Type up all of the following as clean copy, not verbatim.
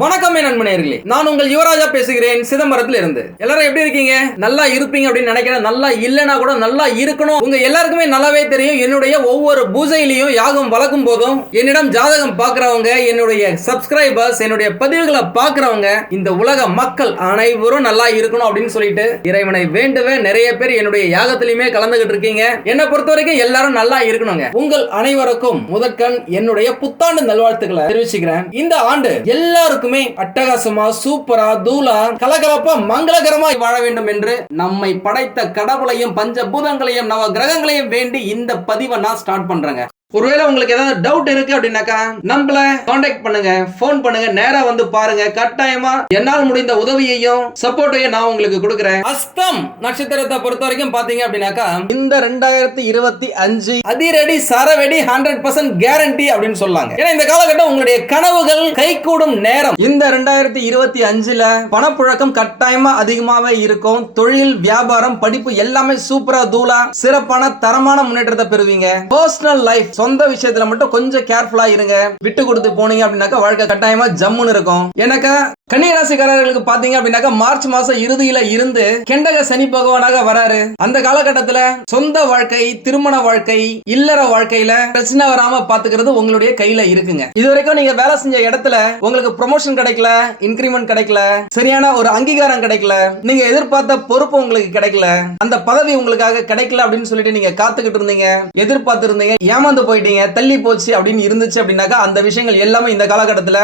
வணக்கம் நண்பனேர்களே, நான் உங்கள் யுவராஜா பேசுகிறேன் சிதம்பரத்தில் இருந்து. எல்லாரும் எப்படி இருக்கீங்க? நல்லா இருப்பீங்க அப்படின்னு நினைக்கிறேன். நல்லா இல்லைன்னா கூட நல்லா இருக்கணும். உங்க எல்லாருக்குமே நல்லாவே தெரியும், என்னுடைய ஒவ்வொரு பூஜையிலையும் யாகம் வளர்க்கும் போதும் என்னிடம் ஜாதகம் பார்க்கிறவங்க, என்னுடைய சப்ஸ்கிரைபர்ஸ், என்னுடைய பதிவுகளை பார்க்கிறவங்க, இந்த உலக மக்கள் அனைவரும் நல்லா இருக்கணும் அப்படின்னு சொல்லிட்டு இறைவனை வேண்டுவே நிறைய பேர் என்னுடைய யாகத்திலுமே கலந்துகிட்டு இருக்கீங்க. என்னை பொறுத்த வரைக்கும் எல்லாரும் நல்லா இருக்கணுங்க. உங்கள் அனைவருக்கும் முதற்கண் என்னுடைய புத்தாண்டு நல்வாழ்த்துக்களை தெரிவிச்சுக்கிறேன். இந்த ஆண்டு எல்லாருக்குமே அட்டகாசமா, சூப்பரா, தூளா, கலகலப்பா, மங்களகரமா வாழ வேண்டும் என்று நம்மை படைத்த கடவுளையும் பஞ்சபூதங்களையும் நவ கிரகங்களையும் வேண்டி இந்த பதிவை நான் ஸ்டார்ட் பண்றேங்க. ஒருவேளை உங்களுக்கு ஏதாவது டவுட் இருக்கு அப்படின்னாக்கா நம்மள கான்டாக்ட் பண்ணுங்க, போன் பண்ணுங்க, நேரா வந்து பாருங்க. கட்டாயமா என்னால் முடிந்த உதவியையும் சப்போர்ட்டையும் நான் உங்களுக்கு கொடுக்கிறேன். அஸ்தம் நட்சத்திரத்தை பொறுத்த வரைக்கும் பாத்தீங்க அப்படின்னாக்கா இந்த 2025 அதிரடி சரவெடி 100% கேரண்டி அப்படின்னு சொல்லாங்க. ஏன்னா இந்த காலகட்டம் உங்களுடைய கனவுகள் கைகூடும் நேரம். இந்த 2025ல பணப்புழக்கம் கட்டாயமா அதிகமாவே இருக்கும். தொழில், வியாபாரம், படிப்பு எல்லாமே சூப்பரா, தூளா, சிறப்பான, தரமான முன்னேற்றத்தை பெறுவீங்க. பர்சனல் லைஃப், சொந்த விஷயத்துல மட்டும் கொஞ்சம் கேர்ஃபுல்லா இருங்க. விட்டு கொடுத்து போனீங்க அப்படின்னாக்கா வாழ்க்கை கட்டாயமா ஜம்முன்னு இருக்கும். எனக்கு கன்னிராசிக்காரர்களுக்கு பாத்தீங்க அப்படின்னாக்கா மார்ச் மாசம் இறுதியில இருந்து கெண்டக சனி பகவானாக வராரு. அந்த காலகட்டத்துல சொந்த வாழ்க்கை, திருமண வாழ்க்கை, இல்லற வாழ்க்கையில பிரச்சனை வராம பாத்துக்கிறது உங்களுடைய கையில இருக்குங்க. இதுவரைக்கும் நீங்க வேலை செஞ்ச இடத்துல உங்களுக்கு ப்ரொமோஷன் கிடைக்கல, இன்கிரிமெண்ட் கிடைக்கல, சரியான ஒரு அங்கீகாரம் கிடைக்கல, நீங்க எதிர்பார்த்த பொறுப்பு உங்களுக்கு கிடைக்கல, அந்த பதவி உங்களுக்காக கிடைக்கல அப்படின்னு சொல்லிட்டு நீங்க காத்துக்கிட்டு இருந்தீங்க, எதிர்பார்த்து இருந்தீங்க, ஏமாந்து போயிட்டீங்க, தள்ளி போச்சு அப்படின்னு இருந்துச்சு அப்படின்னாக்கா அந்த விஷயங்கள் எல்லாமே இந்த காலகட்டத்துல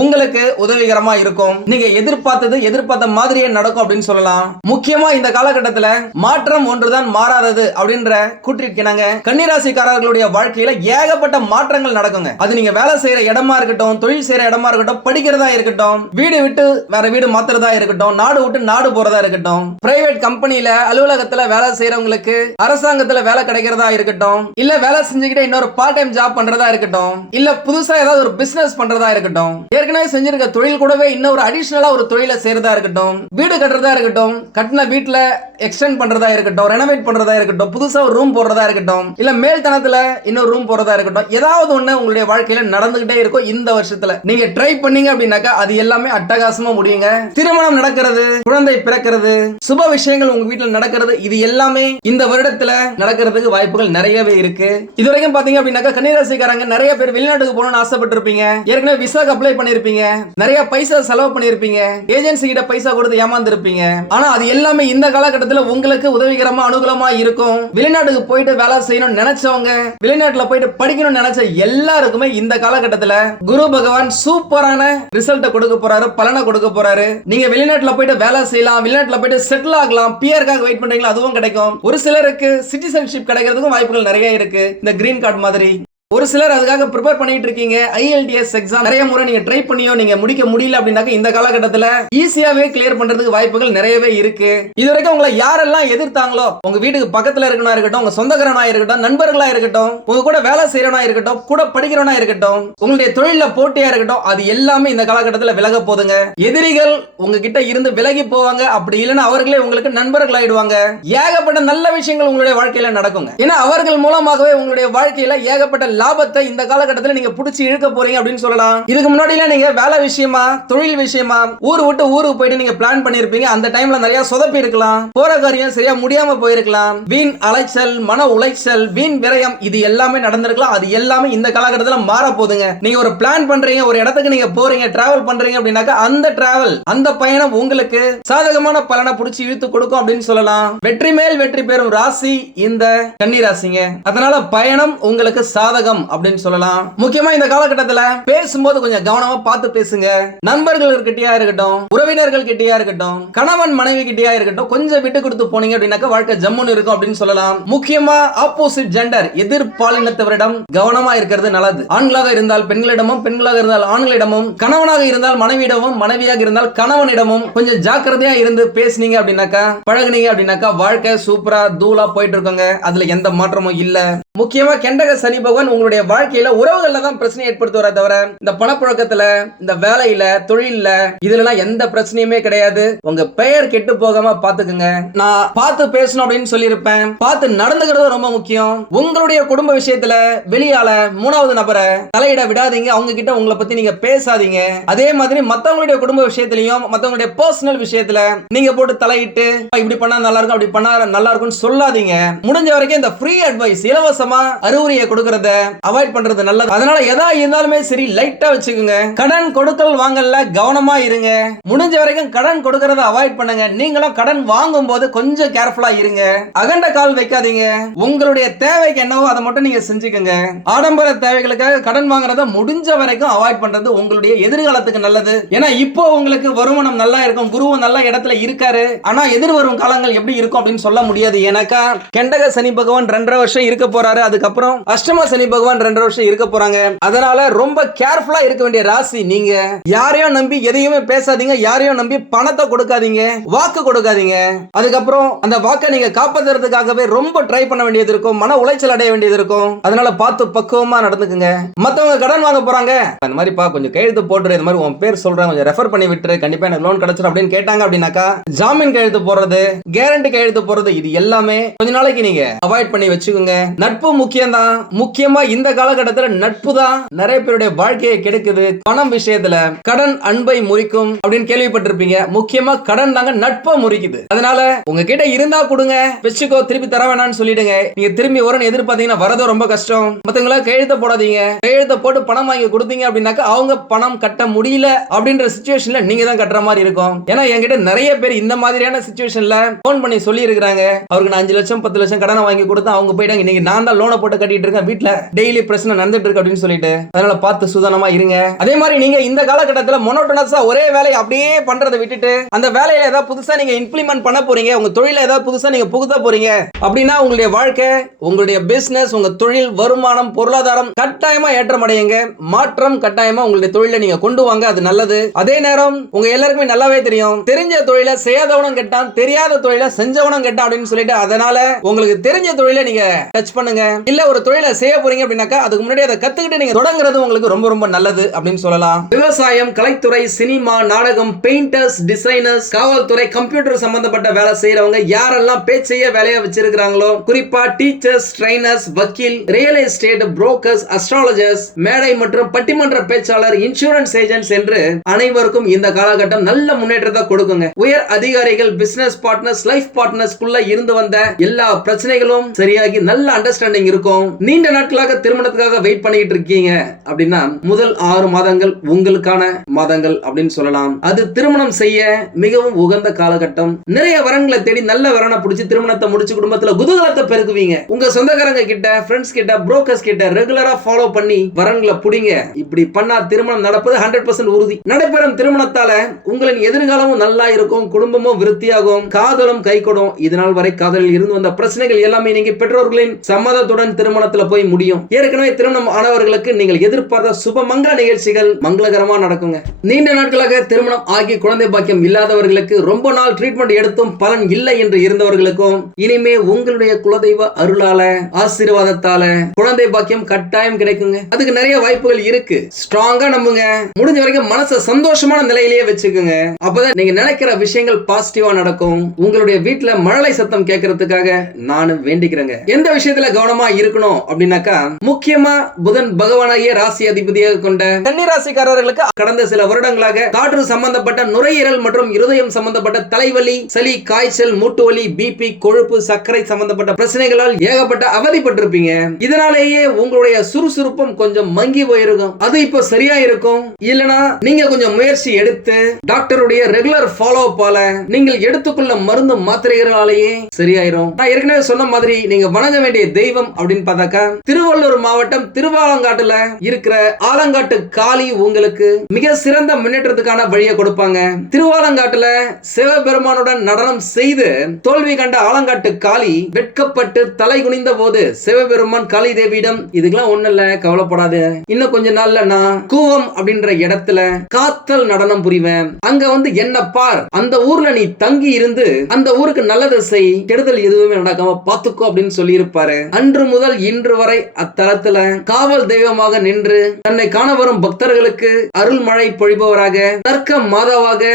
உங்களுக்கு உதவிகரமா இருக்கும். நீங்க எதிர்பார்த்த மாதிரியே நடக்கும் அப்படின்னு சொல்லலாம். முக்கியமா இந்த காலகட்டத்துல மாற்றம் ஒன்றுதான் மாறாதது அப்படின்ற கூற்றிருக்கிறாங்க. கன்னிராசிக்காரர்களுடைய வாழ்க்கையில ஏகப்பட்ட மாற்றங்கள் நடக்குங்க. அது நீங்க வேலை செய்யற இடமா இருக்கட்டும், தொழில் செய்யற இடமா இருக்கட்டும், படிக்கிறதா இருக்கட்டும், வீடு விட்டு வேற வீடு மாத்துறதா இருக்கட்டும், நாடு விட்டு நாடு போறதா இருக்கட்டும், பிரைவேட் கம்பெனில அலுவலகத்துல வேலை செய்யறவங்களுக்கு அரசாங்கத்துல வேலை கிடைக்கிறதா இருக்கட்டும், இல்ல வேலை செஞ்சுக்கிட்டே இன்னொரு பார்ட் டைம் ஜாப் பண்றதா இருக்கட்டும், இல்ல புதுசா ஏதாவது ஒரு பிசினஸ் பண்றதா இருக்கட்டும், ஏற்கனவே செஞ்சிருக்க தொழில் கூடவே இன்னொரு அடிஷனலா ஒரு தொழிலை செய்யறதா இருக்கட்டும், வீடு கட்டுறதா இருக்கட்டும், கட்டின வீட்டுல எக்ஸ்டெண்ட் பண்றதா இருக்கட்டும், ரெனோவேட் பண்றதா இருக்கட்டும், புதுசா ஒரு ரூம் போடுறதா இருக்கட்டும், இல்ல மேல் தனத்துல இன்னொரு ரூம் போடுறதா இருக்கட்டும், ஏதாவது ஒண்ணு உங்களுடைய வாழ்க்கையில நடந்துகிட்டே இருக்கும். இந்த வருஷத்துல நீங்க ட்ரை பண்ணீங்க அப்படின்னாக்கா அது எல்லாமே அட்டகாசமா முடியுங்க. திருமணம் நடக்கிறது, குழந்தை பிறக்கிறது, சுப விஷயங்கள் உங்க வீட்டுல நடக்கிறது, இது எல்லாமே இந்த வருடத்துல நடக்கிறதுக்கு வாய்ப்புகள் நிறையவே இருக்கு. இதுவரைக்கும் பாத்தீங்க அப்படின்னாக்கா கன்னிராசிக்காரங்க நிறைய பேர் வெளிநாட்டுக்கு போகணும்னு ஆசைப்பட்டு இருப்பீங்க. ஏற்கனவே விசாக்கு அப்ளை பண்ணிருப்பீங்க, நிறைய பைசா செலவு பண்ணிருப்பீங்க, ஏஜென்சி கிட்ட பைசா கொடுத்து ஏமாந்து இருப்பீங்க. ஆனா அது எல்லாமே இந்த காலகட்டத்தில் உங்களுக்கு உதவிகரமா, அனுகூலமா இருக்கும். வெளிநாட்டுக்கு போயிட்டு வேலை செய்யணும்னு நினைச்சவங்க, வெளிநாட்டுல போயிட்டு படிக்கணும்னு நினைச்ச எல்லாருக்குமே இந்த காலகட்டத்தில் குரு பகவான் சூப்பரான ரிசல்ட் கொடுக்க போறாரு, பலனை கொடுக்க போறாரு. நீங்க வெளிநாட்டுல போயிட்டு வேலை செய்யலாம், வெளிநாட்டுல போயிட்டு செட்டில் ஆகலாம், பிஆர்காக வெயிட் பண்றீங்களா அதுவும் கிடைக்கும். ஒரு சிலருக்கு சிட்டிசன்ஷிப் கிடைக்கிறதுக்கும் வாய்ப்புகள் நிறைய இருக்கு, இந்த கிரீன் கார்டு மாதிரி. ஒரு சிலர் அதுக்காக ப்ரிப்பேர் பண்ணிட்டு இருக்கீங்க. IELTS எக்ஸாம் நிறைய முறை நீங்க ட்ரை பண்ணியோ நீங்க முடிக்க முடியல அப்படின்னாக்க இந்த காலகட்டத்தில் ஈஸியாவே கிளியர் பண்றதுக்கு வாய்ப்புகள் நிறையவே இருக்கு. இதுவரைக்கும் உங்களை யாரெல்லாம் எதிர்த்தாங்களோ, உங்க வீட்டுக்கு பக்கத்துல இருக்கனா இருக்கட்டும், உங்க சொந்தக்காரனா இருக்கட்டும், நண்பர்களா இருக்கட்டும், உங்க கூட வேலை செய்யறவனா இருக்கட்டும், கூட படிக்கிறவனா இருக்கட்டும், உங்களுடைய தொழில போட்டியா இருக்கட்டும், அது எல்லாமே இந்த காலகட்டத்தில் விலக போதுங்க. எதிரிகள் உங்ககிட்ட இருந்து விலகி போவாங்க. அப்படி இல்லைன்னா அவர்களே உங்களுக்கு நண்பர்கள் ஆயிடுவாங்க. ஏகப்பட்ட நல்ல விஷயங்கள் உங்களுடைய வாழ்க்கையில நடக்குங்க. ஏன்னா அவர்கள் மூலமாகவே உங்களுடைய வாழ்க்கையில ஏகப்பட்ட லாபத்தை இந்த காலகட்டத்தில் நீங்க புடிச்சு இழுக்க போறீங்க அப்படின்னு சொல்லலாம். இதுக்கு முன்னாடி நீங்க வேலை விஷயமா, தொழில் விஷயமா ஊர் விட்டு ஊருக்கு போயிட்டு நீங்க பிளான் பண்ணிருப்பீங்க. அந்த டைம்ல நிறைய சொதப்பி இருக்கலாம், போற காரியம் சரியா முடியாம போயிருக்கலாம், வீண் அலைச்சல், மன உளைச்சல், வீண் விரயம், இது எல்லாமே நடந்திருக்கலாம். அது எல்லாமே இந்த காலகட்டத்தில் மாற போகுதுங்க. நீங்க ஒரு பிளான் பண்றீங்க, ஒரு இடத்துக்கு நீங்க போறீங்க, டிராவல் பண்றீங்க அப்படின்னாக்கா அந்த டிராவல், அந்த பயணம் உங்களுக்கு சாதகமான பலனை புடிச்சு இழுத்து கொடுக்கும் அப்படின்னு சொல்லலாம். வெற்றி மேல் வெற்றி பெறும் ராசி இந்த கன்னி ராசிங்க. அதனால பயணம் உங்களுக்கு சாதகம் அப்படின்னு சொல்லலாம். முக்கியமா இந்த காலகட்டத்தில் பேசும்போது கொஞ்சம் கவனமா பார்த்து பேசுங்க. நண்பர்கள் கிட்டயா இருக்கட்டும், உறவினர்கள் கிட்டயா இருக்கட்டும், கணவன் மனைவி கிட்டயா இருக்கட்டும், கொஞ்சம் விட்டு கொடுத்து போனீங்க அப்படின்னாக்க வாழ்க்கை ஜம்முன்னு இருக்கும் அப்படின்னு சொல்லலாம். முக்கியமா ஆப்போசிட் ஜெண்டர், எதிர்பாலினத்தவரிடம் கவனமா இருக்கிறது நல்லது. ஆண்களாக இருந்தால் பெண்களிடமும், பெண்களாக இருந்தால் ஆண்களிடமும், கணவனாக இருந்தால் மனைவியிடமும், மனைவியாக இருந்தால் கணவனிடமும் கொஞ்சம் ஜாக்கிரதையா இருந்து பேசுனீங்க அப்படின்னாக்கா, பழகுனீங்க அப்படின்னாக்கா வாழ்க்கை சூப்பரா தூளா போயிட்டு இருக்குங்க. அதுல எந்த மாற்றமும் இல்ல. முக்கியமா கெண்டக சனி பகவான் உங்களுடைய வாழ்க்கையில உறவுகள்ல தான் பிரச்சனை ஏற்படுத்துவர தவிர இந்த பணப்புழக்கத்துல, இந்த வேலையில, தொழில்ல இதுல எந்த பிரச்சனையுமே கிடையாது. உங்க பெயர் கெட்டு போகாம பாத்துக்குங்க. நான் பார்த்து பேசணும் அப்படின்னு சொல்லியிருப்பேன். பார்த்து நடந்துக்கிறது ரொம்ப முக்கியம். உங்களுடைய குடும்ப விஷயத்துல வெளியால மூணாவது நபரை தலையிட விடாதீங்க. அவங்க கிட்ட உங்களை பத்தி நீங்க பேசாதீங்க. அதே மாதிரி மத்தவங்களுடைய குடும்ப விஷயத்திலையும் மத்தவங்களுடைய பர்சனல் விஷயத்துல நீங்க போட்டு தலையிட்டு இப்படி பண்ணா நல்லா இருக்கும், அப்படி பண்ணா நல்லா இருக்கும்னு சொல்லாதீங்க. முடிஞ்ச வரைக்கும் இந்த ஃப்ரீ அட்வைஸ், இலவசமா அறிவுரையை கொடுக்கறத அவாய்ட் பண்றது நல்லது. அதனால எதா இருந்தாலுமே சரி லைட்டா வச்சுக்கோங்க. கடன் கொடுக்கல் வாங்கல கவனமா இருங்க. முடிஞ்ச வரைக்கும் கடன் கொடுக்கறத அவாய்ட் பண்ணுங்க. நீங்களும் கடன் வாங்கும் போது கொஞ்சம் கேர்ஃபுல்லா இருங்க. அகண்ட கால் வைக்காதீங்க. உங்களுடைய தேவைக்கு என்னவோ அதை மட்டும் நீங்க செஞ்சுக்கோங்க. ஆடம்பர தேவைகளுக்காக கடன் வாங்குறத முடிஞ்ச வரைக்கும் அவாய்ட் பண்றது உங்களுடைய எதிர்காலத்துக்கு நல்லது. ஏன்னா இப்போ உங்களுக்கு வருமானம் நல்லா இருக்கும், குருவும் நல்ல இடத்துல இருக்காரு. ஆனா எதிர்வரும் காலங்கள் எப்படி இருக்கும் அப்படின்னு சொல்ல முடியாது. ஏன்னாக்கா கெண்டக சனி பகவான் 2.5 வருஷம் இருக்க போறாரு. அதுக்கப்புறம் அஷ்டம சனி பகவான் 2.5 வருஷம் இருக்க போறாங்க. அதனால ரொம்ப கேர்ஃபுல்லா இருக்க வேண்டிய ராசி நீங்க. யாரையும் நம்பி எதையுமே பேசாதீங்க. யாரையும் நம்பி பணத்தை கொடுக்காதீங்க, வாக்கு கொடுக்காதீங்க. அதுக்கப்புறம் அந்த வாக்கை நீங்க காப்பாத்துறதுக்காகவே ரொம்ப ட்ரை பண்ண வேண்டியது இருக்கும், மன உளைச்சல் அடைய வேண்டியது இருக்கும். அதனால பார்த்து பக்குவமா நடந்துக்குங்க. மத்தவங்க கடன் வாங்க போறாங்க, அந்த மாதிரி பா கொஞ்சம் கையெழுத்து போட்டுரு, இந்த மாதிரி உன் பேர் சொல்றேன், கொஞ்சம் ரெஃபர் பண்ணி விட்டுரு, கண்டிப்பா எனக்கு லோன் கிடைச்சிடும் அப்படின்னு கேட்டாங்க அப்படின்னாக்கா ஜாமீன் கையெழுத்து போடுறது, கேரண்டி கையெழுத்து போடுறது, இது எல்லாமே கொஞ்ச நாளைக்கு நீங்க அவாய்ட் பண்ணி வச்சுக்கோங்க. நட்பு முக்கியம் தான். முக்கியமா இந்த காலகட்டத்தில் நட்பு தான் நிறைய பேருடைய வாழ்க்கையை கெடுக்குது. பணம் விஷயத்துல கடன் அன்பை முறிக்கும் அப்படின்னு கேள்விப்பட்டிருப்பீங்க. முக்கியமா கடன் தாங்க நட்பை முறிக்குது. அதனால உங்ககிட்ட இருந்தா கொடுங்க, வச்சுக்கோ, திருப்பி தர வேணாம்னு சொல்லிடுங்க. நீங்க திரும்பி வரணும் எதிர்பார்த்தீங்கன்னா வரது ரொம்ப கஷ்டம். மத்தவங்கள கையெழுத்த போடாதீங்க. கையெழுத்த போட்டு பணம் வாங்கி கொடுத்தீங்க அப்படின்னாக்கா அவங்க பணம் கட்ட முடியல அப்படின்ற சிச்சுவேஷன்ல நீங்க தான் கட்டுற மாதிரி இருக்கும். ஏன்னா என்கிட்ட நிறைய பேர் இந்த மாதிரியான சிச்சுவேஷன்ல போன் பண்ணி சொல்லி இருக்காங்க. அவருக்கு நான் 5 லட்சம் 10 லட்சம் கடனை வாங்கி கொடுத்தா அவங்க போயிட்டாங்க, இன்னைக்கு நான் தான் லோனை போட்டு கட்டிட்டு இருக்கேன், வீட்டுல டெய்லி பிரச்சனை நடந்துட்டு இருக்கு அப்படின்னு சொல்லிட்டு. அதனால பார்த்து சுதானமா இருங்க. அதே மாதிரி நீங்க இந்த காலகட்டத்தில் மோனோட்டோனஸா ஒரே வேலையை அப்படியே பண்றதை விட்டுட்டு அந்த வேலையில ஏதாவது புதுசா நீங்க இம்ப்ளிமெண்ட் பண்ண போறீங்க, உங்க தொழில ஏதாவது புதுசா நீங்க புகுத்த போறீங்க அப்படின்னா உங்களுடைய வாழ்க்கை, உங்களுடைய பிசினஸ், உங்க தொழில், வருமானம், பொருளாதாரம் கட்டாயமா ஏற்றம் அடையுங்க. மாற்றம் கட்டாயமா உங்களுடைய தொழிலை நீங்க கொண்டு வாங்க, அது நல்லது. அதே நேரம் உங்க எல்லாருக்குமே நல்லாவே தெரியும், தெரிஞ்ச தொழிலை செய்யாதவனும் கெட்டான், தெரியாத தொழிலை செஞ்சவனும் கெட்டான் அப்படின்னு சொல்லிட்டு. அதனால உங்களுக்கு தெரிஞ்ச தொழிலை நீங்க டச் பண்ணுங்க. இல்ல ஒரு தொழிலை செய்ய போறீங்க அப்படின்னாக்கா அதுக்கு முன்னாடி அதை கத்துக்கிட்டு நீங்க தொடங்குறது உங்களுக்கு ரொம்ப ரொம்ப நல்லது அப்படின்னு சொல்லலாம். விவசாயம், கலைத்துறை, சினிமா, நாடகம், பெயிண்டர்ஸ், டிசைனர்ஸ், காவல்துறை, கம்ப்யூட்டர் சம்பந்தப்பட்ட வேலை செய்யறவங்க யாரெல்லாம் பேச்சைய வேலையா வச்சிருக்காங்களோ, குறிப்பா டீச்சர்ஸ், ட்ரைனர்ஸ், வக்கீல், ரியல் எஸ்டேட், புரோக்கர்ஸ், அஸ்ட்ராலஜர்ஸ், மேடை மற்றும் பட்டிமன்ற பேச்சாளர், இன்சூரன்ஸ் ஏஜென்ட்ஸ் என்று அனைவருக்கும் இந்த காலகட்டம் நல்ல முன்னேற்றத்தை கொடுக்குங்க. உயர் அதிகாரிகள், பிசினஸ் பார்ட்னர்ஸ், லைஃப் பார்ட்னர்ஸ் குள்ள இருந்து வந்த எல்லா பிரச்சனைகளும் சரியாகி நல்ல அண்டர்ஸ்டாண்டிங் இருக்கும். நீண்ட நாட்களாக திருமணத்துக்காக வெயிட் பண்ணிட்டு இருக்கீங்க அப்படின்னா முதல் 6 மாதங்கள் உங்களுக்கான மாதங்கள் அப்படின்னு சொல்லலாம். அது திருமணம் செய்ய மிகவும் உகந்த காலகட்டம். நிறைய வரன்களை தேடி நல்ல வரனை பிடிச்சி திருமணத்தை முடிச்சு குடும்பத்துல குதூகலத்தை பெருக்குவீங்க. உங்க சொந்தக்காரங்க கிட்ட, ஃப்ரெண்ட்ஸ் கிட்ட, புரோக்கர்ஸ் கிட்ட ரெகுலரா ஃபாலோ பண்ணி வரன்களை புடிங்க. இப்படி பண்ணா திருமணம் நடப்பது 100% உறுதி. நடைபெறும் திருமணத்தால உங்களின் எதிர்காலமும் நல்லா இருக்கும், குடும்பமும் விருத்தியாகும், காதலும் கைகூடும். இதனால் வரை காதலில் இருந்து வந்த பிரச்சனைகள் எல்லாமே நீங்க பெற்றோர்களின் சம்மதத்துடன் திருமணத்துல போய் முடியும். ஏற்கனவே திருமணம் ஆனவர்களுக்கு நீங்கள் எதிர்பார்த்த சுபமங்கல நிகழ்ச்சிகள் மங்களகரமா நடக்குங்க. நீண்ட நாட்களாக திருமணம் ஆகி குழந்தை பாக்கியம் இல்லாதவர்களுக்கு, ரொம்ப நாள் ட்ரீட்மெண்ட் எடுத்தும் பலன் இல்லை என்று இருந்தவர்களுக்கும் இனிமே உங்களுடைய குலதெய்வ அருளால, ஆசீர்வாதத்தால குழந்தை பாக்கியம் கட்டாயம் கிடைக்குங்க. அதுக்கு நிறைய வாய்ப்புகள் இருக்கு. ஸ்ட்ராங்கா நம்புங்க. முடிஞ்ச வரைக்கும் மனசை சந்தோஷமான நிலையிலேயே வச்சுக்கோங்க. அப்பதான் நீங்க நினைக்கிற விஷயங்கள் பாசிட்டிவா நடக்கும். உங்களுடைய வீட்டுல மழலை சத்தம் கேட்கறதுக்காக நானும் வேண்டிக்கிறேங்க. எந்த விஷயத்துல கவனமா இருக்கணும் அப்படின்னாக்கா, முக்கியமா புதன் பகவானாகிய ராசி அதிபதியாக கொண்ட கன்னி ராசிக்காரர்களுக்கு கடந்த சில வருடங்களாக காற்று சம்பந்தப்பட்ட நுரையீரல் மற்றும் இருதயம் சம்பந்தப்பட்ட தலைவலி, சளி, காய்ச்சல், மூட்டு வலி, பிபி, கொழுப்பு, சர்க்கரை சம்பந்தப்பட்ட பிரச்சனைகளால் ஏகப்பட்ட அவதிப்பட்டிருப்பீங்க. இதனாலேயே உங்களுடைய சுறுசுறுப்பும் கொஞ்சம் மங்கி போயிருக்கும். அது இப்போ சரியா இருக்கும். இல்லனா நீங்க கொஞ்சம் முயற்சி எடுத்து டாக்டருடைய ரெகுலர் ஃபாலோ பால நீங்கள் எடுத்துக்கொள்ள மருந்து மாத்திரைகளாலேயே சரியாயிரும். நான் ஏற்கனவே சொன்ன மாதிரி நீங்க வணங்க வேண்டிய தெய்வம் அப்படின்னு பார்த்தாக்கா திருவள்ளூர் மாவட்டம் திருவாலங்காட்டுல இருக்கிற ஆலங்காட்டு காளி உங்களுக்கு மிக சிறந்த முன்னேற்றத்துக்கான வழியை கொடுப்பாங்க. திருவாலங்காட்டுல சிவபெருமானுடன் நடனம் செய்து தோல்வி கண்ட ஆலங்காட்டு காளி வெட்கப்பட்டு தலை குனிந்த போது சிவபெருமான் காளி தேவியிடம், இதுக்கெல்லாம் ஒண்ணு இல்ல, கவலைப்படாது, இன்னும் கொஞ்ச நாள்ல நான் கூவம் அப்படின்ற இடத்துல காத்தல் நடனம் புரிவேன், அங்க வந்து என்ன பார், அந்த ஊர்ல நீ தங்கி இருந்து அந்த ஊருக்கு நல்லது செய், கெடுதல் எதுவுமே நடக்காம பாத்துக்கோ அப்படின்னு சொல்லி இருப்பாரு. அன்று முதல் இன்று வரை அத்தலத்துல காவல் தெய்வமாக நின்று தன்னை காண வரும் பக்தர்களுக்கு அருள்மழை பொழிபவராக தர்க்க மாதாவாக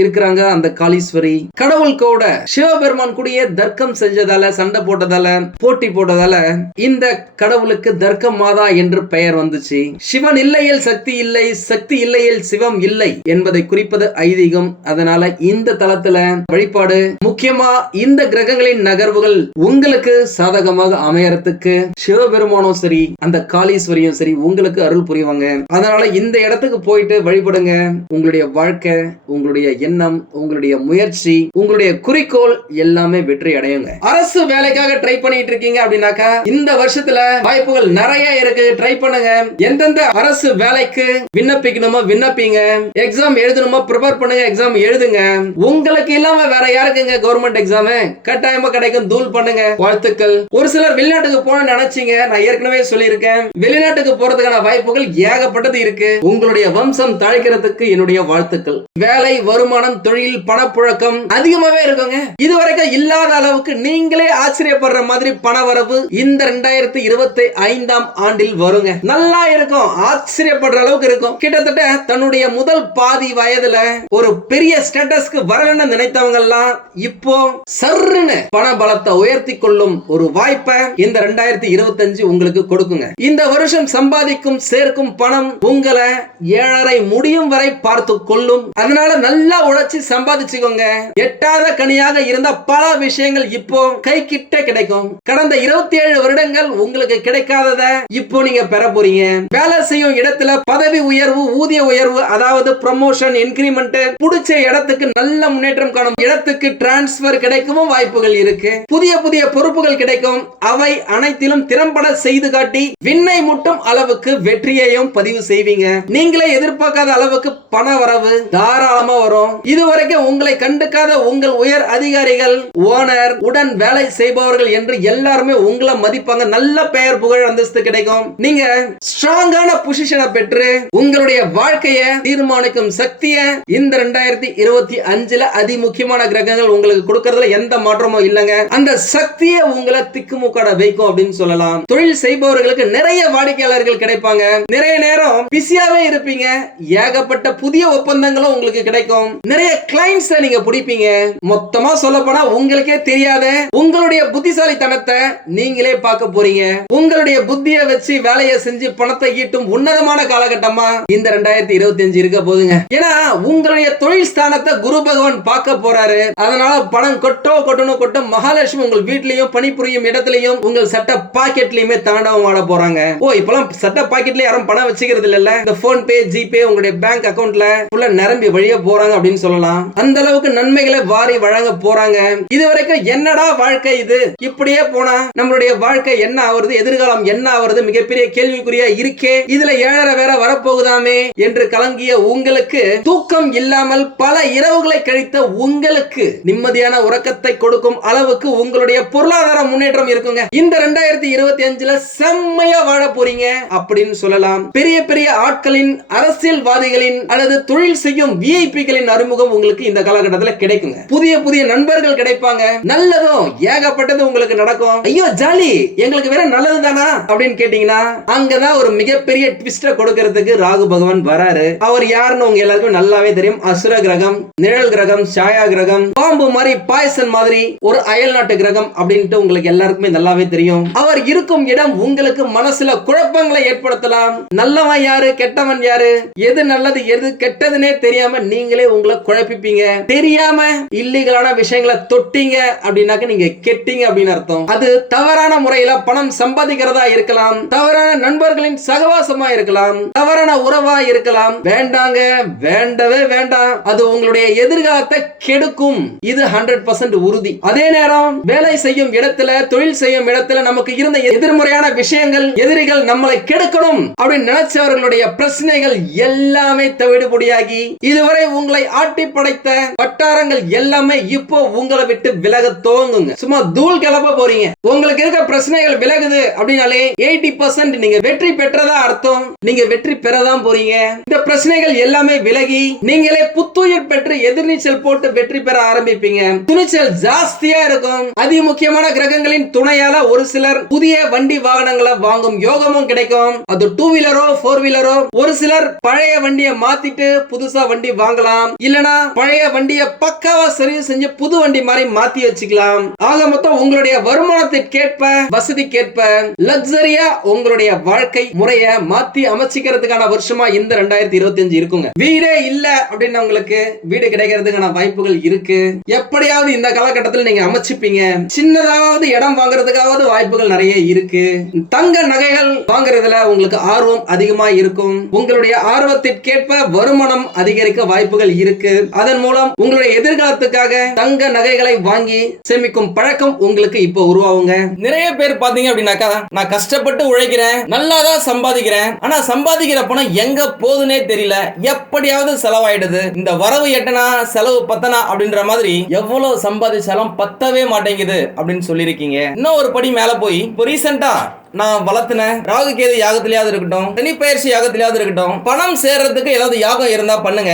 இருக்கிறாங்க அந்த காளீஸ்வரி. கடவுள் கூட சிவபெருமான் கூடிய தர்க்கம் செஞ்சதால, சண்டை போட்டதால, போட்டி போட்டதால இந்த கடவுளுக்கு தர்க்க மாதா என்று பெயர் வந்துச்சு. சிவன் இல்லையில் சக்தி இல்லை, சக்தி இல்லையில் சிவம் இல்லை என்பதை குறிப்பது ஐதீகம். அதனால இந்த தலத்துல வழிபாடு முக்கியமா இந்த கிரகங்களின் நகர்வுகள் உங்களுக்கு சாதகமாக அமையறதுக்கு சிவபெருமானும் சரி அந்த காளீஸ்வரியும் சரி உங்களுக்கு அருள் புரிவாங்க. அதனால இந்த இடத்துக்கு போயிட்டு வழிபடுங்க. உங்களுடைய வாழ்க்கை, உங்களுடைய எண்ணம், உங்களுடைய முயற்சி, உங்களுடைய குறிக்கோள் எல்லாமே வெற்றி அடையுங்க. அரசு வேலைக்காக ட்ரை பண்ணிட்டு இருக்கீங்க அப்படின்னாக்கா இந்த வருஷத்துல வாய்ப்புகள் நிறைய இருக்கு. ட்ரை பண்ணுங்க. எந்தெந்த அரசு வேலைக்கு விண்ணப்பிக்கணுமோ விண்ணப்பிங்க. எக்ஸாம் எழுதணுமோ ப்ரிப்பேர் பண்ணுங்க. எக்ஸாம் எழுதுங்க. உங்களுக்கு இல்லாம வேற யாருக்குங்க கவர்மெண்ட் எக்ஸாம்? கட்டாயமா கிடைக்கும். தூள் பண்ணுங்க. வாழ்த்துக்கள். ஒரு சிலர் வெளிநாட்டுக்கு போன நினைச்சீங்க. நான் ஏற்கனவே சொல்லியிருக்கேன், வெளிநாட்டுக்கு போறதுக்கான வாய்ப்புகள் ஏகப்பட்டது இருக்கு. உங்களுடைய வம்சம் தழைக்கிறதுக்கு என்னுடைய வாழ்த்துக்கள். வேலை, வருமானம், தொழில், பணப்புழக்கம் அதிகமாவே இருக்குங்க. இதுவரைக்கும் இல்லாத அளவுக்கு நீங்களே ஆச்சரியப்படுற மாதிரி பண வரவு இந்த 2025 ஆண்டில் வருங்க. நல்லா இருக்கும். ஆச்சரியப்படுற அளவுக்கு இருக்கும். கிட்டத்தட்ட தன்னுடைய முதல் பாதி வயதுல ஒரு பெரிய ஸ்டேட்டஸ்க்கு வரணும்னு நினைத்தவங்க எல்லாம் இப்போ சர்ருன்னு பண பலத்தை உயர்த்தி கொள்ளும் ஒரு வாய்ப்பை இந்த 2025 உங்களுக்கு கொடுக்குங்க. இந்த வருஷம் சம்பாதிக்கும் சேர்க்கும் பணம் உங்களை 7.5 முடியும் வரை பார்த்து கொள்ளும். அதனால நல்லா உழைச்சி சம்பாதிச்சுக்கோங்க. எட்டாத கனியாக இருந்த பல விஷயங்கள் இப்போ கை கிட்ட கிடைக்கும். கடந்த 27 வருடங்கள் உங்களுக்கு கிடைக்காதத இப்போ நீங்க பெற போறீங்க. வேலை செய்யும் இடத்துல பதவி உயர்வு, ஊதிய உயர்வு, அதாவது ப்ரமோஷன், இன்கிரிமெண்ட், புடிச்ச இடத்துக்கு நல்ல முன்னேற்றம் காணும் இடத்துக்கு டிரான்ஸ்பர் கிடைக்கவும் வாய்ப்புகள் இருக்கு. புதிய புதிய பொறுப்புகள் கிடைக்கும். அவை அனைத்திலும் திறம்பட செய்து காட்டி விண்ணை முட்டும் அளவுக்கு வெற்றியையும் பதிவு செய்வீங்க. நீங்களே எதிர்பார்க்காத அளவுக்கு பண வரவு தாராளமா வரும். இதுவரைக்கும் உங்களை கண்டுக்காத உங்கள் உயர் அதிகாரிகள், ஓனர், உடன் வேலை செய்பவர்கள் என்று எல்லாருமே உங்களை மதிப்பாங்க. நல்ல பெயர், புகழ், அந்தஸ்து கிடைக்கும். நீங்க ஸ்ட்ராங்கான பொசிஷனை பெற்று உங்களுடைய வாழ்க்கையை தீர்மானிக்கும் சக்தியை இந்த 2025 அதி முக்கியமான கிரகங்கள் உங்களுக்கு கொடுக்கறதுல எந்த மாற்றமும் இல்லைங்க. அந்த சக்தியை உங்களை திக்குமுக்காட வைக்கும் அப்படின்னு சொல்லலாம். தொழில் செய்பவர்களுக்கு நிறைய வாடிக்கையாளர்கள் கிடைப்பாங்க. நிறைய நேரம் பிஸியாவே இருப்பீங்க. ஏகப்பட்ட புதிய ஒப்பந்தங்களும் உங்களுக்கு கிடைக்கும். நிறைய கிளைண்ட்ஸ் நீங்க பிடிப்பீங்க. மொத்தமா சொல்ல போனா உங்களுக்கே தெரியாத உங்களுடைய புத்திசாலித்தனத்தை நீங்களே பார்க்க போறீங்க. உங்களுடைய புத்தியை வச்சு வேலையை செஞ்சு பணத்தை ஈட்டும் உன்னதமான காலகட்டமா இந்த 2025 இருக்க போதுங்க. ஏன்னா உங்களுடைய தொழில் ஸ்தானத்தை குரு பகவான் பார்க்க போறாரு. அதனால பணம் கொட்டும். மகாலட்சுமி உங்கள் வீட்லயும் பணிபுரியும் இடத்திலையும் உங்கள் சட்ட பாக்கெட்லயுமே தாண்டவம் ஆட போறாங்க. இப்பெல்லாம் சட்ட பாக்கெட்ல யாரும் பணம் வச்சுக்கிறது இல்ல. இந்த போன் பே, ஜிபே, உங்களுடைய பேங்க் அக்கவுண்ட்ல ஃபுல்லா நிரம்பி வழிய போறாங்க அப்படின்னு சொல்லலாம். அந்த அளவுக்கு நன்மைகளை வாரி வழங்க போறாங்க. இதுவரைக்கும் என்னடா வாழ்க்கை இது, இப்படியே போனா நம்மளுடைய வாழ்க்கை என்ன ஆவறது, எதிர்காலம் என்ன ஆவறது, மிகப்பெரிய கேள்விக்குறியா இருக்கே. இதுல 7.5 வேற வரப்போகுதாமே என்று கலங்கிய உங்களுக்கு, தூக்கம் இல்லாமல் பல இரவுகளை கழித்த உங்களுக்கு நிம்மதியான உறக்கத்தை கொடுக்கும் அளவுக்கு உங்களுடைய பொருளாதார முன்னேற்றம் இருக்குங்க. இந்த 2025 செம்மையா வாழ போறீங்க அப்படின்னு சொல்லலாம். பெரிய பெரிய ஆட்களின், அரசியல்வாதிகளின் அல்லது தொழில் செய்யும் விஐபிகளின் அறிமுகம் உங்களுக்கு இந்த காலகட்டத்தில் கிடைக்குங்க. புதிய புதிய நண்பர்கள் கிடைப்பாங்க. நல்லதும் ஏகப்பட்டது உங்களுக்கு நடக்கும். ஐயோ ஜாலி, எங்களுக்கு வேற நல்லது தானா அப்படின்னு கேட்டீங்கன்னா அங்கதான் ஒரு மிகப்பெரிய ட்விஸ்ட கொடுக்கிறதுக்கு ராகு பகவான் வராரு. அவர் யாருன்னு உங்க எல்லாருக்கும் நல்லாவே தெரியும். அசுர கிரகம், நிழல் கிரகம், சாயா கிரகம், பாம்பு மாதிரி, பாய்சன் மாதிரி ஒரு அயல் நாட்டு கிரகம் அப்படின்ட்டு உங்களுக்கு எல்லாருக்குமே நல்லாவே தெரியும். அவர் இருக்கும் இடம் உங்களுக்கு மனசுல குழப்பங்களை ஏற்படுத்தலாம். நல்லவன் யாரு, கெட்டவன் யாரு, எது நல்லது எது கெட்டதுன்னே தெரியாம நீங்களே உங்களை குழப்பிப்பீங்க. தெரியாம இல்லீகலான விஷயங்களை தொட்டீங்க அப்படின்னாக்க நீங்க கெட்டீங்க அப்படின்னு அர்த்தம். அது தவறான முறையில பணம் சம்பாதிக்கிறதா இருக்கலாம், தவறான நண்பர்களின் சகவாசமா இருக்கலாம், தவறான உறவா இருக்கலாம். வேண்டாங்க, வேண்டவே வேண்டாம். அது உங்களுடைய எதிர்காலத்தை கெடுக்கும். இது 100% உறுதி. அதே நேரம் வேலை செய்யும் இடத்துல, தொழில் செய்யும் இடத்துல நமக்கு இருந்த எதிர்மறையான விஷயங்கள், எதிரிகள் நம்மளை கெடுக்கணும் அப்படின்னு நினைச்சவர்களுடைய பிரச்சனைகள் எல்லாமே தவிடுபடியாகி இதுவரை உங்களை ஆட்டி படைத்த வட்டாரங்கள் எல்லாமே இப்போ உங்களை விட்டு விலக துவங்குங்க. சும்மா தூள் கிளப்ப போறீங்க. உங்களுக்கு இருக்க பிரச்சனைகள் விலகுது அப்படின்னாலே 80% நீங்க வெற்றி பெற்றதா அர்த்தம். நீங்க வெற்றி பெறதான் போறீங்க. இந்த பிரச்சனைகள் எல்லாமே விலகி நீங்களே புத்துயிர் பெற்று எதிர்நீச்சல் போட்டு வெற்றி பெற ஆரம்பிப்பீங்க. துணிச்சல் ஜாஸ்தியா இருக்கும். அதி முக்கியமான கிரகங்களின் துணையால ஒரு சிலர் புதிய வண்டி வாகனங்களை வாங்கும் யோகமும் கிடைக்கும். அது 2 வீலரோ 4 வீலரோ. ஒரு சிலர் பழைய வண்டியை மாத்திட்டு புதுசா வண்டி வாங்கலாம். இல்லனா பழைய வண்டியை பக்காவா சர்வீஸ் செஞ்சு புது வண்டி மாதிரி மாத்தி வச்சுக்கலாம். ஆக மொத்தம் உங்களுடைய வருமானத்திற்கேற்ப வசதிக்கேற்ப லக்ஸரியா உங்களுடைய வாழ்க்கை முறையை மாத்தி அமைச்சிக்கிறதுக்கான வருஷமா இந்த 2025 இருக்குங்க. வீடே இல்ல அப்படின்னு உங்களுக்கு வீடு கிடைக்கிறதுக்கான வாய்ப்புகள் இருக்கு. எப்படியாவது இந்த காலகட்டத்தில் நீங்க அமைச்சிப்பீங்க. சின்னதாவது இடம் வாங்குறதுக்காவது வாய்ப்புகள் நிறைய இருக்கு. தங்க நகைகள் வாங்குறதுல உங்களுக்கு ஆர்வம் அதிகமா இருக்கும். உங்களுடைய ஆர்வத்திற்கேற்ப வருமானம் அதிகரிக்க வாய்ப்புகள் இருக்கு. அதன் மூலம் உங்களுடைய எதிர்காலத்துக்காக தங்க நகைகளை வாங்கி சேமிக்கும் பழக்கம் உங்களுக்கு இப்போ உருவாகுங்க. நிறைய பேர் பாத்தீங்க அப்படின்னாக்கா, நான் கஷ்டப்பட்டு உழைக்கிறேன், நல்லா தான் சம்பாதிக்கிறேன், ஆனா சம்பாதிக்கிற பணம் எங்க போகுதுன்னே தெரியல, எப்படியாவது செலவாயிடுது, இந்த வரவு எட்டனா செலவு பத்தனா அப்படின்ற மாதிரி எவ்வளவு சம்பாதிச்சாலும் பத்தவே மாட்டேங்குது அப்படின்னு சொல்லியிருக்கீங்க. இன்னும் ஒரு படி மேல போய் இப்போ ரீசெண்டா நான் வளர்த்தின ராகு கேது யாகத்திலேயாவது இருக்கட்டும், சனி பயிற்சி யாகத்திலேயாவது இருக்கட்டும், பணம் சேர்றதுக்கு ஏதாவது யாகம் இருந்தா பண்ணுங்க,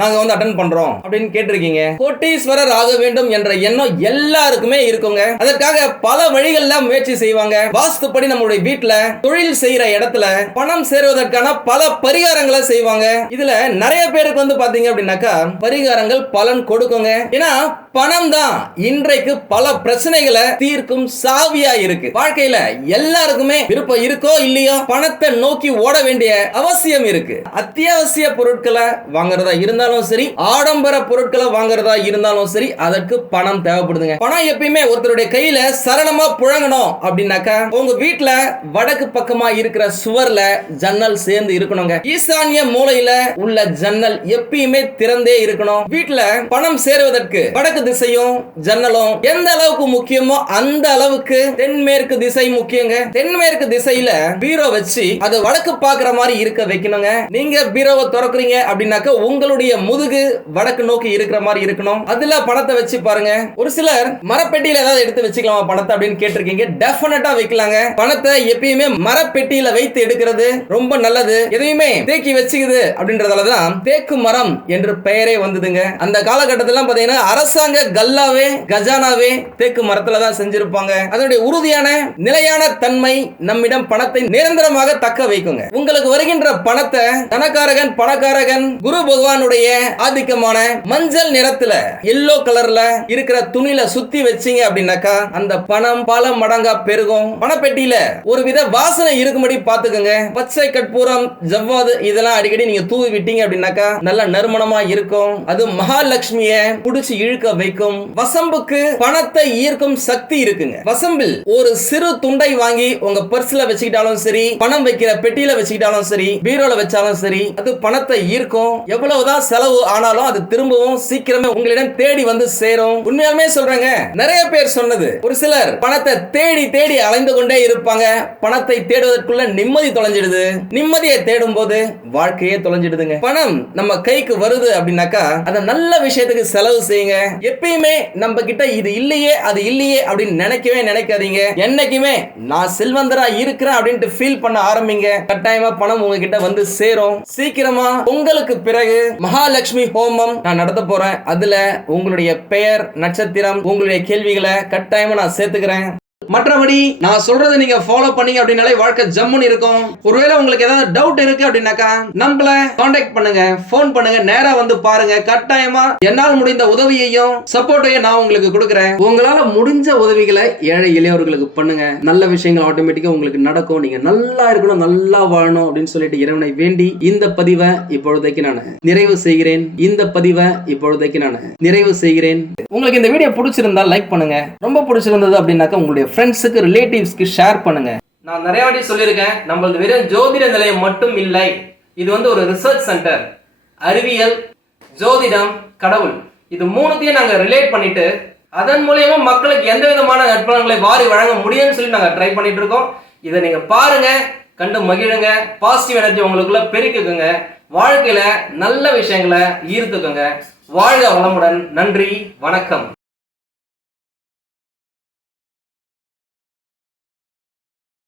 நாங்க வந்து அட்டெண்ட் பண்றோம் அப்படின்னு கேட்டிருக்கீங்க. கோட்டீஸ்வரர் ஆக வேண்டும் என்ற எண்ணம் எல்லாருக்குமே இருக்குங்க. அதற்காக பல வழிகள்ல முயற்சி செய்வாங்க. வாஸ்துப்படி நம்மளுடைய வீட்டுல தொழில் செய்யற இடத்துல பணம் சேருவதற்கான பல பரிகாரங்களை செய்வாங்க. இதுல நிறைய பேருக்கு வந்து பாத்தீங்க அப்படின்னாக்கா பரிகாரங்கள் பலன் கொடுக்குங்க. ஏன்னா பணம் தான் இன்றைக்கு பல பிரச்சனைகளை தீர்க்கும் சாவியா இருக்கு. வாழ்க்கையில எல்லாருக்குமே விருப்பம் இருக்கோ இல்லையோ பணத்தை நோக்கி ஓட வேண்டிய அவசியம் இருக்கு. அத்தியாவசிய பொருட்களை வாங்குறதா இருந்தாலும் சரி, ஆடம்பர பொருட்களை வாங்குறதா இருந்தாலும் சரி, அதற்கு பணம் தேவைப்படுதுங்க. பணம் எப்பயுமே ஒருத்தருடைய கையில சரளமா புழங்கணும் அப்படின்னாக்கா உங்க வீட்டுல வடக்கு பக்கமா இருக்கிற சுவர்ல ஜன்னல் சேர்ந்து இருக்கணுங்க. ஈசானிய மூலையில உள்ள ஜன்னல் எப்பயுமே திறந்தே இருக்கணும். வீட்டுல பணம் சேருவதற்கு வடக்கு திசையும் ஜன்னலும் எந்த அளவுக்கு முக்கியமோ அந்த அளவுக்கு தென்மேற்கு திசை முக்கியங்க. தென்மேற்கு திசையில பீரோ வச்சு அது வடக்கு பாக்குற மாதிரி இருக்க வைக்கணுங்க. நீங்க பீரோவை திறக்கிறீங்க அப்படின்னாக்க உங்களுடைய முதுகு வடக்கு நோக்கி இருக்கிற மாதிரி இருக்கணும். அதுல பணத்தை வச்சு பாருங்க. ஒரு சிலர் மரப்பெட்டியில ஏதாவது எடுத்து வச்சுக்கலாமா பணத்தை அப்படின்னு கேட்டிருக்கீங்க. டெஃபினட்டா வைக்கலாங்க. பணத்தை எப்பயுமே மரப்பெட்டியில வைத்து எடுக்கிறது ரொம்ப நல்லது. எதையுமே தேக்கி வச்சுக்குது அப்படின்றதாலதான் தேக்கு மரம் என்று பெயரே வந்ததுங்க. அந்த காலகட்டத்தில் பாத்தீங்கன்னா அரசாங்க கல்லாவே கஜானாவே தேக்கு மரத்துல தான் செஞ்சிருப்பாங்க. அதனுடைய உறுதியான நிலையான தன்மை நம்மிடம் பணத்தை நிரந்தரமாக தக்க வைக்குங்க. உங்களுக்கு வருகின்ற பணத்தை தனக்காரகன் பணக்காரகன் குரு பகவானுடைய ஆதிக்கமான மஞ்சள் நிறத்துல எல்லோ கலர்ல இருக்கிற துணியில சுத்தி வச்சீங்க அப்படின்னாக்கா அந்த பணம் பல மடங்கா பெருகும். பணப்பெட்டியில ஒரு வித வாசனை இருக்கும்படி பாத்துக்கோங்க. பச்சை கற்பூரம் ஜவ்வாது இதெல்லாம் அடிக்கடி நீங்க தூவி விட்டீங்க அப்படின்னாக்கா நல்ல நறுமணமா இருக்கும். அது மகாலட்சுமிய புடிச்சு இழுக்க வைக்கும். வசம்புக்கு பணத்தை ஈர்க்கும் சக்தி இருக்குங்க. வசம்பில் ஒரு சிறு துண்டை வாங்கி உங்க பர்ஸ்ல வச்சுக்கிட்டாலும் சரி, பணம் வைக்கிற பெட்டியில வச்சுக்கிட்டாலும் சரி, பீரோல வச்சாலும் சரி, அது பணத்தை ஈர்க்கும். எவ்வளவுதான் செலவு ஆனாலும் அது திரும்பவும் சீக்கிரமே உங்களிடம் தேடி வந்து சேரும். உண்மையாலுமே சொல்றேங்க, நிறைய பேர் சொன்னது. ஒரு சிலர் பணத்தை தேடி தேடி அலைந்து கொண்டே இருப்பாங்க. பணத்தை தேடுவதற்குள்ள நிம்மதி தொலைஞ்சிடுது. நிம்மதியை தேடும் போது வாழ்க்கையே தொலைஞ்சிடுதுங்க. பணம் நம்ம கைக்கு வருது அப்படின்னாக்கா அதை நல்ல விஷயத்துக்கு செலவு செய்யுங்க. எப்பயுமே நம்ம கிட்ட இது இல்லையே அது இல்லையே அப்படின்னு நினைக்கவே நினைக்காதீங்க. என்னைக்குமே நான் செல்வந்தரா இருக்கிறேன் அப்படின்ட்டு ஃபீல் பண்ண ஆரம்பிங்க. கட்டாயமா பணம் உங்ககிட்ட வந்து சேரும். சீக்கிரமா உங்களுக்கு பிறகு மகாலட்சுமி ஹோமம் நான் நடத்த போறேன். அதுல உங்களுடைய பெயர் நட்சத்திரம் உங்களுடைய கேள்விகளை கட்டாயமா நான் சேர்த்துக்கிறேன். மற்றபடி நான் சொல்றதை நீங்க ஃபாலோ பண்ணீங்க அப்படின்னாலே வாழ்க்கை ஜம்முன்னு இருக்கும். ஒருவேளை உங்களுக்கு ஏதாவது டவுட் இருக்கு அப்படின்னாக்கா நம்மள காண்டாக்ட் பண்ணுங்க, போன் பண்ணுங்க, நேரா வந்து பாருங்க. கட்டாயமா என்னால் முடிந்த உதவியையும் சப்போர்ட்டையும் நான் உங்களுக்கு கொடுக்குறேன். உங்களால முடிஞ்ச உதவிகளை ஏழை எளியவர்களுக்கு பண்ணுங்க. நல்ல விஷயங்கள் ஆட்டோமேட்டிக்கா உங்களுக்கு நடக்கும். நீங்க நல்லா இருக்கணும், நல்லா வாழணும் அப்படின்னு சொல்லிட்டு இறைவனை வேண்டி இந்த பதிவை இப்பொழுதைக்கு நான் நிறைவு செய்கிறேன். உங்களுக்கு இந்த வீடியோ பிடிச்சிருந்தா லைக் பண்ணுங்க. ரொம்ப பிடிச்சிருந்தது அப்படின்னாக்கா உங்களுடைய ஃப்ரெண்ட்ஸுக்கு ரிலேட்டிவ்ஸ்க்கு ஷேர் பண்ணுங்க. நான் நிறைய வாட்டி சொல்லியிருக்கேன், நம்மளது வெறும் ஜோதிட நிலையம் மட்டும் இல்லை, இது வந்து ஒரு ரிசர்ச் சென்டர். அறிவியல், ஜோதிடம், கடவுள் இது மூணுத்தையும் நாங்கள் ரிலேட் பண்ணிட்டு அதன் மூலியமா மக்களுக்கு எந்த விதமான நற்பலன்களை வாரி வழங்க முடியும்னு சொல்லி நாங்கள் ட்ரை பண்ணிட்டு இருக்கோம். இதை நீங்க பாருங்க, கண்டு மகிழுங்க. பாசிட்டிவ் எனர்ஜி உங்களுக்குள்ள பெருக்குங்க. வாழ்க்கையில நல்ல விஷயங்களை ஈர்த்துக்குங்க. வாழ்க வளமுடன். நன்றி, வணக்கம்.